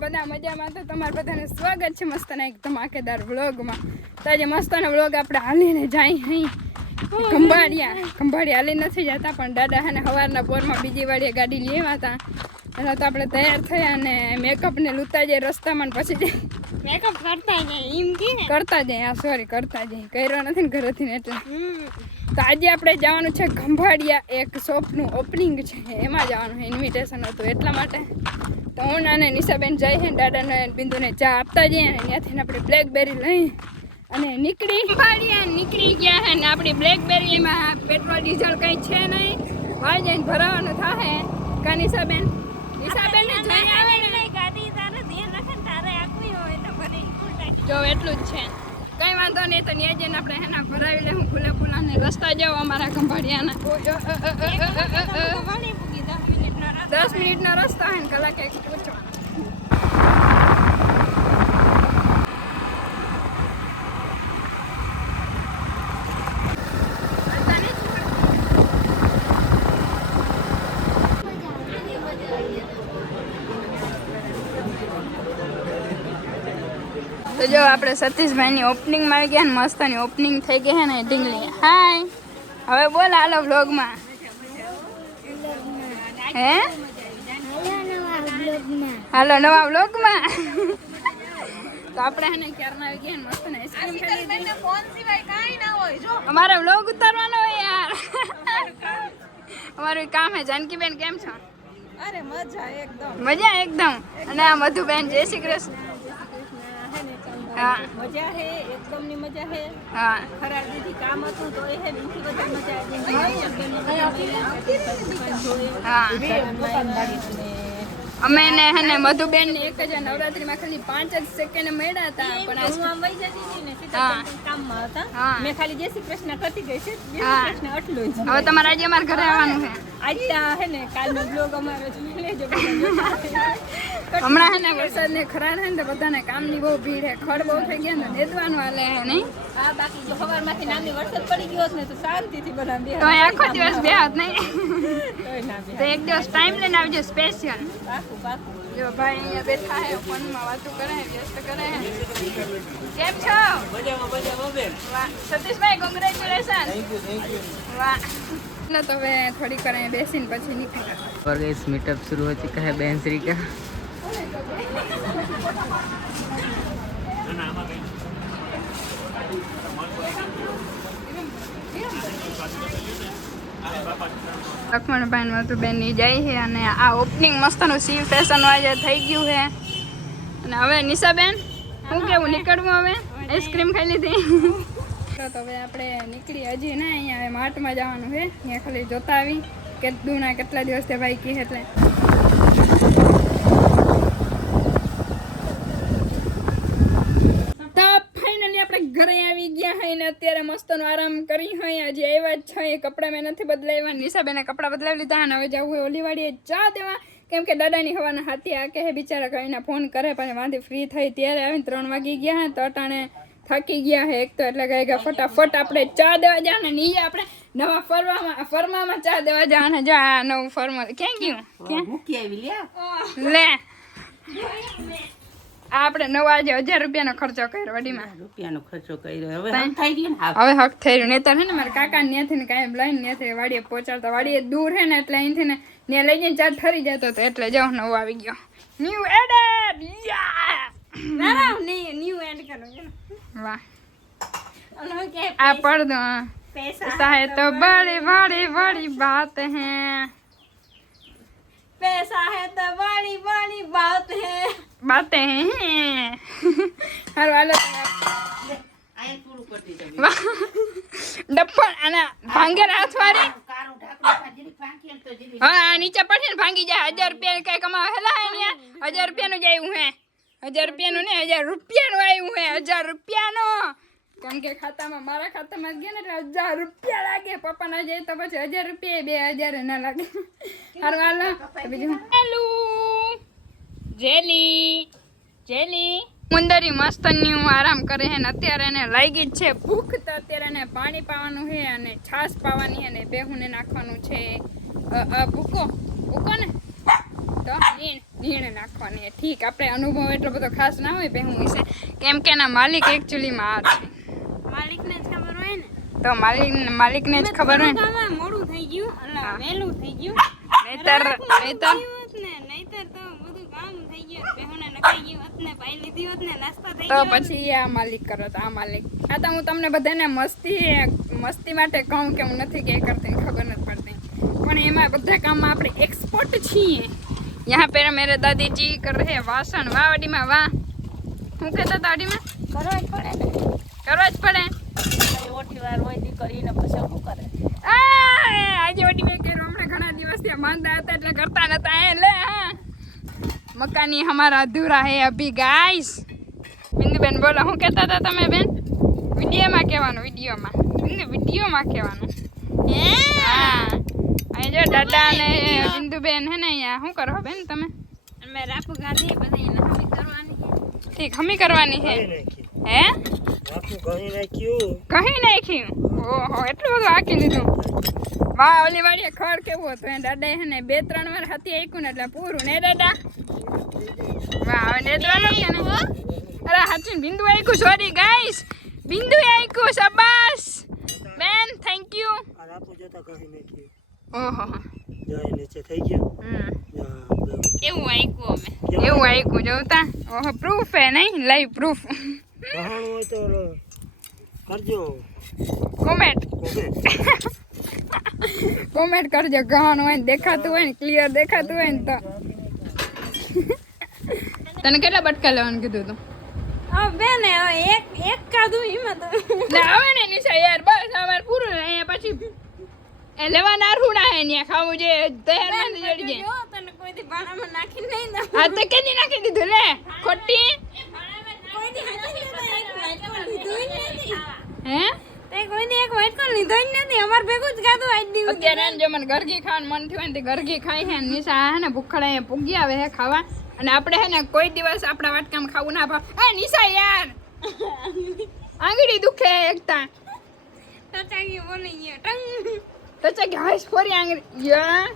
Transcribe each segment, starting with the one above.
બધા મજામાં? તો તમારા બધાને સ્વાગત છે મસ્તના એક ધમાકેદાર વ્લોગમાં. તો આજે મસ્તનો વ્લોગ આપણે હાલીને જાય અહીં ખંભાળિયા હાલી નથી જતા, પણ દાદા હે ને સવારના પોરમાં બીજી વાડીએ ગાડી લેવા હતા. એટલે તો આપણે તૈયાર થયા અને મેકઅપ ને લૂતા જાય રસ્તામાં, પછી મેકઅપ કરતા જાય કરતા જાય કર્યો નથી ને ઘરેથી ને એટલે. તો આજે આપણે જવાનું છે ખંભાળિયા, એક શોપનું ઓપનિંગ છે, એમાં જવાનું છે. ઇન્વિટેશન હતું એટલા માટે. તો હું અને નિશાબેન જાય છે, દાદાને બિંદુને ચા આપતા જઈએ, અને ત્યાંથી આપણે બ્લેકબેરી લઈ અને નીકળી ગયા છે. ને આપણી બ્લેકબેરીમાં પેટ્રોલ ડીઝલ કંઈ છે નહીં, વાય જઈને ભરાવાનું થાય. કા નિશાબેન ને જઈ આવે ને ગાડી તારે ધ્યાન રાખે ને તારે આપવી હોય તો ભરી જો એટલું જ છે, કઈ વાંધો નહીં. તો ત્યાં જઈને આપણે એના ભરાવી લે. હું ખુલ્લા ખુલ્લાને રસ્તા જાવ અમારા ખંભાળિયાના 10 મિનિટનો રસ્તો હોય ને કલાકે પૂછો. તો જો આપણે સતીશભાઈની ઓપનિંગમાં આવી ગયા ને, મસ્તની ઓપનિંગ થઈ ગઈ છે ને ઢીંગલી. હાય, હવે બોલ હાલો વ્લોગમાં. હે હાલો નવા વ્લોગમાં. તો આપણે એને ક્યારના આવી ગયા ને મસ્ત ને આઈસ્ક્રીમ ખાઈ લીધી. ફોન સિવાય કાઈ ના હોય જો અમારો વ્લોગ ઉતારવાનો હોય યાર. અમારું કામ હે. જાનકીબેન કેમ છો? અરે મજા એકદમ. અને આ મધુબેન જય શ્રી કૃષ્ણ. હા મજા હે, એકદમ ની મજા હે. હા ખરા દીધી કામ હતું તો એ હે બીજી બધી મજા હા અમે ને હે ને મધુબેન ને એક જ નવરાત્રીમાં ખાલી 5 જ સેકન્ડ મળ્યા હતા, પણ હું આમ વઈ જતી હતી ને સીતા કામમાં હતા. મેં ખાલી જય શ્રી કૃષ્ણ કરતી ગઈ છે. જય શ્રી કૃષ્ણ આટલું જ. હવે તમારે આજે અમારા ઘરે આવવાનું છે. આજ હે ને કાલનો બ્લોગ અમારો જોઈ લેજો. હમણાં હે ને વરસાદ ને ખરા છે ને તો બધાને કામની બહુ ભીડ હે. ખડ બહુ થઈ ગયા ને નેદવાનું હાલે હે નહીં. હા બાકી જો સવારમાંથી નાની વરસાદ પડી ગયો ને તો શાંતિથી બધા બે તો આખો દિવસ બે હાથ નહીં. તોય ના બે તો એક દિવસ ટાઈમ લઈને આવજો સ્પેશિયલ. પાકું જો ભાઈ અહીંયા બેઠા હે, ફોનમાં વાતો કરે, વ્યસ્ત કરે. કેમ છો? મજામાં બેન. વાહ સતીશભાઈ, કોંગ્રેચ્યુલેશન. વાહ. तो वे थोड़ी करें बेसिन પછી નીકળ્યા. और इस मीटअप शुरू हो चुका है बहन श्री का. લક્ષ્મણભાઈ મધુબેન ની જાય છે અને આ ઓપનિંગ મસ્તનું શિવ ફેશન આજે થઈ ગયું છે. અને હવે નિશાબેન શું કેવું, નીકળવું? હવે આઈસ્ક્રીમ ખાઈ લીધી. તો હવે આપણે નીકળી. હજી ને અહીંયા હવે માર્ટમાં જવાનું છે. અહીંયા ખાલી જોતા આવી કેટલું કેટલા દિવસ થી ભાઈ કી એટલે. તો ફાઇનલી આપણે ઘરે આવી ગયા હોય ને અત્યારે મસ્તનો આરામ કરી હોય. હજી આવ્યા જ છે. કપડાં મેં નથી બદલાવ્યા. નિશાબેને કપડાં બદલાવી લીધા અને હવે જવું હોય ઓલી વાડીએ ચા દેવા, કેમ કે દાદાની હવાના હાથી આ કે બિચારા કહીને ફોન કરે, પછી વાંધી ફ્રી થઈ ત્યારે આવીને 3 વાગી ગયા હે. તો અટાણે થાકી ગયા હે એક તો, એટલે ગયા ફટાફટ આપણે ચા દેવા જા ને નીચે આપણે નવા ફરમામાં ચા દેવા જા ને. જો આ નવું ફરમા ક્યાં ગયું? લે આપણે નવા આજે 1000 રૂપિયાનો ખર્ચો કર્યો વડીમાં. રૂપિયાનો ખર્ચો કર્યો. હવે હક થઈ રહ્યું. નેતર હે ને મારા કાકા ત્યાંથી ને કાંઈ લઈને ત્યાંથી વાડીએ પહોંચાડતા. વાડીએ દૂર હે ને એટલે અહીંથી ને ત્યાં લઈ જઈને ચાર્જ ઠરી જતો હતો, એટલે જાઉં નવો આવી ગયો. New added. ન્યુ એન્ડ કરો. વાહ આ पर्दो पैसा है तो बड़ी बड़ी बड़ी बात है, पैसा है तो बड़ी बड़ी बातें हैं. હારું હાલો ડપ્પણ આના ભાંગેર હાથવારી. હા નીચે પડશે ને ભાંગી જાય. 1000 રૂપિયા કઈ કમાવા હેલા હે ને 1000 રૂપિયાનું જ આવ્યું હે. 1000 રૂપિયાનું ને 1000 રૂપિયાનું આવ્યું હે. 1000 રૂપિયાનું. કેમ કે ખાતામાં મારા ખાતામાં ગયા ને એટલે 1000 રૂપિયા લાગે. પપ્પાના જાય તો પછી 1000 રૂપિયા 2000 ના લાગે. હારું હાલો બીજું હેલો જેલી મુંદરી મસ્ત ન્યુ આરામ કરે હે ને અત્યારે એને લાગી જ છે ભૂખ. તો અત્યારે એને પાણી પાવાનું છે અને છાશ પાવાની અને બેહુને નાખવાનું છે ભૂકો ને. તો તો નીણ નાખવાની. ઠીક, આપણે અનુભવ એટલો બધો ખાસ ના હોય ભેહું વિશે, કેમ કે એના માલિક એકચ્યુઅલીમાં આ છે. માલિકને જ ખબર હોય ને. તો માલિકને જ ખબર હોય ને. આમાં મોડું થઈ ગયું એટલે વહેલું થઈ ગયું. નહીતર નહીતર તો બધું કામ થઈ ગયું. બેહોને નખાઈ ગયું હોત ને, પાઈ લીધી હોત ને, નાસ્તા થઈ તો ગયો. પછી આ માલિક કરો તો આ માલિક. આ તો હું તમને બધાને મસ્તી માટે કહું કે હું નથી કે કરતી, ખબર નથી પડતી, પણ એમાં બધા કામમાં આપણે એક્સપર્ટ છીએ. यहाँ पे मेरे दादी जी कर रहे हैं वासन. वाह वडीमा वाह. હું કહેતા હતા વડીમાં? કરવા જ પડે ને. કરવા જ પડે. ઓછી વાર હોય તી કરીને પછી શું કરે? આજે વડીમાં કર્યું. હમણાં ઘણા દિવસથી માંદા હતા એટલે કરતા નતા. લે હા, મકાની હમારા અધૂરા હે અભી ગાઈસ. બિંદુબેન બોલો, શું કહેતા હતા તમે બેન? વિડીયોમાં કહેવાનું, વિડીયોમાં કહેવાનું. હા, અહીં જો દાદા ને બિંદુબેન હે ને અહીંયા શું કરો બેન તમે? મેં રાપુ ગાધી પછી એને હમી કરવાની છે. ઠીક, હમી કરવાની છે. હે, કહી નાખ્યું. ઓહો, એટલું બધું હાકી લીધું. વાહ, ઓલી વાડીએ ખડ કેવું હતું. એ દાદા હે ને 2-3 વાર હાથી આક્યું ને એટલે પૂરું ને દાદા. વાહ, હવે નેદવાનું કે ને? અરે હાચું બિંદુ આક્યું. સોરી ગાઈસ, બિંદુ આક્યું. શાબાશ બેન, થેન્ક યુ. ઓહો, એવું આઈકું અમે. એવું આક્યું જોતા. ઓહો, પ્રૂફ હે નહીં? Live proof. કોમેન્ટ કરજો. ગહન હોય ને, દેખાતું હોય ને, ક્લિયર દેખાતું હોય ને તો. તને કેટલા બટકા લેવાનું કીધું તું? બેન એક કાધું એમાં તો ના આવે ને નિશા યાર, બસ અમાર પૂરું. અહીંયા પછી એ લેવાના રૂડા હે ને ખાવું જે તૈયાર માં જડી જાય. જો તને કોઈ દી ભાણામાં નાખી નહીં દઉં. હા તો કેદી નાખી દીધું લે ખોટી. કોઈ દી હાથી લીધું જ નથી. હે તે કોઈ દી એક વાટકો લીધો જ નથી. અમાર ભેગું જ ખાધું આજ દિવસ. અત્યારે જો મને ગરગી ખાવાનું મન થયું ને તે ગરગી ખાઈ હે. નિશા હે ને ભૂખડા પૂગી આવે હે ખાવા. અને આપણે હે ને કોઈ દિવસ આપણા વાટકામાં ખાવું ના ભાવ. એ નિશા યાર, આંગળી દુખે એકતા. ટચાકી બોલી ગયો ટંગ. તો કે હાઈસ ફોરી આંગળી યા.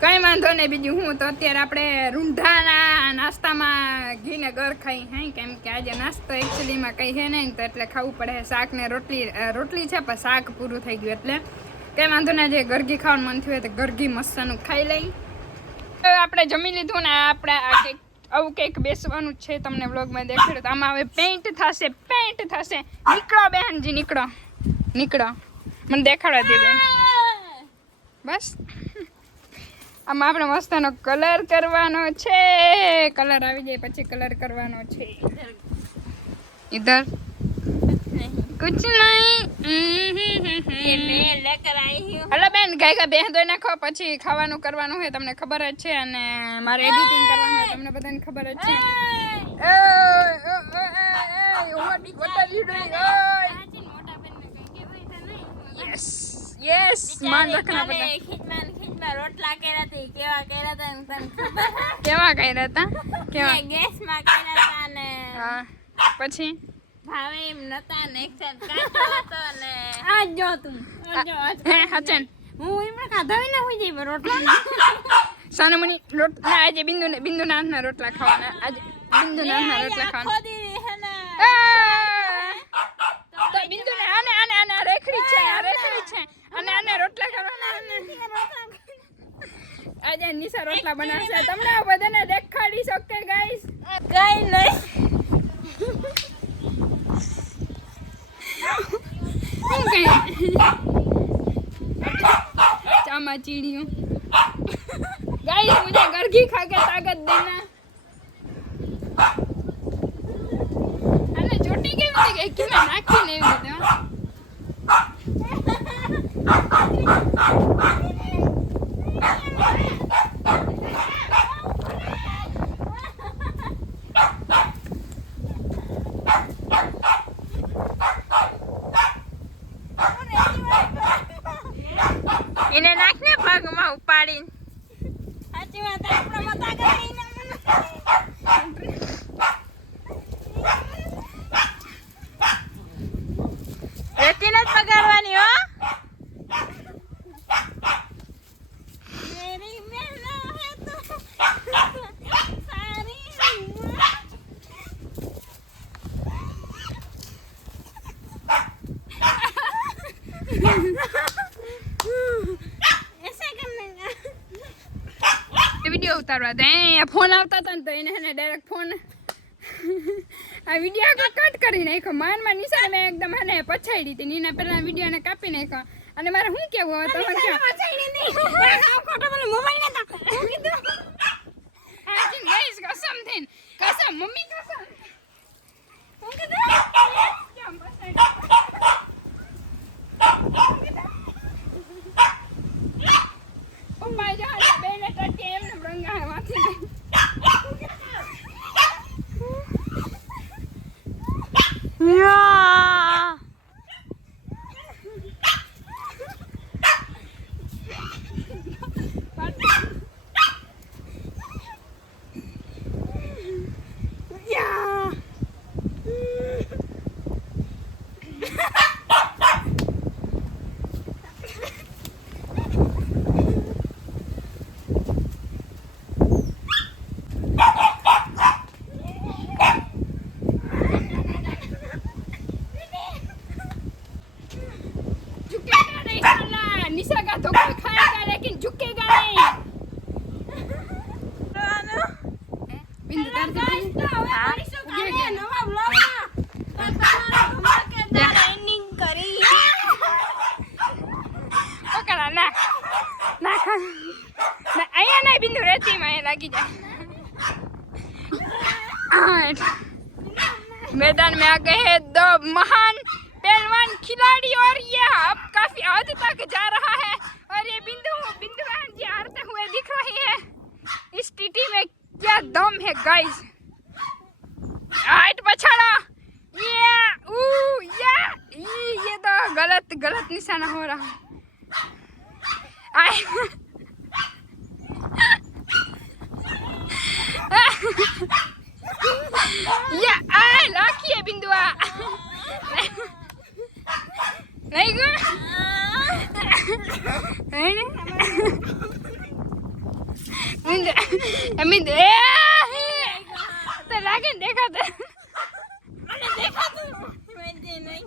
કઈ વાંધો નહીં. બીજું હું તો અત્યારે આપણે રૂંઢાના નાસ્તામાં ઘી ને ગર ખાઈ હે, કેમ કે આજે નાસ્તો એકચ્યુઅલીમાં કઈ હે નહીં તો એટલે ખાવું પડે. શાક ને રોટલી છે પણ શાક પૂરું થઈ ગયું એટલે કઈ વાંધો ના. જે ગરગી ખાવાનું મન થયું હોય તો ગરગી મસ્તનું ખાઈ લઈ. આપણે જમી લીધું ને આપણે આ કંઈક આવું કંઈક બેસવાનું જ છે. તમને વ્લોગમાં દેખાડ્યું તો આમાં હવે પેન્ટ થશે. નીકળો બહેનજી, નીકળો. મને દેખાડવા દે બેન. બસ આમાં આપણે મસ્તનો કલર કરવાનો છે. કલર આવી જાય પછી કલર કરવાનો છે. ઇધર कुछ नहीं લેકર આવી હું. હલો બેન, ગાય બેહ દોઈ નાખો પછી ખાવાનું કરવાનું હોય. તમને ખબર જ છે. અને મારે એડિટિંગ કરવાનું હોય, તમને બધાને ખબર જ છે. યસ, માન રાખના પડે. ખીચમાં રોટલા કર્યા હતા. કેવા કર્યા હતા તને ખબર? કેવા કર્યા હતા? કેવા? ગેસમાં કર્યા હતા ને હા, પછી ભાવે એમ નતા ને એક સાઈડ કાચો હતો ને આજ જો તું હે હચન હું એમાં ખાધા વિના હોઈ જાય રોટલા. સાનમણી રોટલા આજે બિંદુ ના રોટલા ખાવાના. આજે બિંદુ ના રોટલા ખાવાના. ખોદી હે ને તો બિંદુ ને આને રેખડી છે. આને રોટલા કરવાના. આજે નિશા રોટલા બનાવશે. તમને આ બધાને દેખાડી શકે ગાઈસ? કઈ નહીં. चामाचीड़ियों गाइस, मुझे गरगी खा के ताकत देना. अरे छोटी के में एक की मैं नाखी नहीं देते हो. એને નાખને પગમાં ઉપાડીને. સાચી વાત. આપણો મતા કરી ને રેતીને જ પગાડવાની હો. ઉતારવા હતા અહીંયા ફોન આવતા હતા ને તો એને હે ડાયરેક્ટ ફોન આ વિડીયો કટ કરી નાખ્યો માનમાં નિશાને મેં એકદમ હે ને પછાડી દીધી નીના પહેલા વિડીયોને કાપી નાખ્યો અને મારે શું કેવું હવે તમારે કસમ થઈને કસમ મમ્મી કસમ હું કીધું કેમ પછાડી પપ્પા જો બેને ટટી એમને રંગા વાથી યા झुकेगा नहीं साला निशा का तो कोई खाएगा लेकिन झुकेगा नहीं बिंदु तार के નવા બ્લોગમાં તમારા ધમાકેદાર એન્ડિંગ કરી પકડા ના ના ખા ના અહીંયા નહીં બિંદુ રહેતી માં લાગી જાય मैदान में आ गए हैं दो महान पहलवान खिलाड़ी और ये अब काफी हद तक जा रहा है और ये बिंदु बहन जी हारते हुए दिख रही है इस टीटी में क्या दम है गाइस हाइट पछाड़ा ये तो गलत निशाना हो रहा है ये आए लाखी है बिंदुआ नहीं गो बिंदु तो लागे देखा तो મને દેખાતું મેં નહીં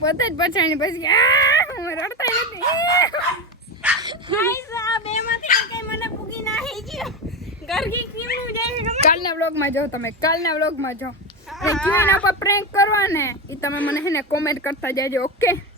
પોતે જ પછાણી પછી રડતા નથી ગાઈસ આ બેમાંથી કઈ મને પૂગી નાખી ગયો ગરગી કેમનું જાય ખબર કાલના વ્લોગમાં જો તમે કાલના વ્લોગમાં જો અને ક્યુ એના પર પ્રેન્ક કરવા ને એ તમે મને હે ને કોમેન્ટ કરતા જાજો ઓકે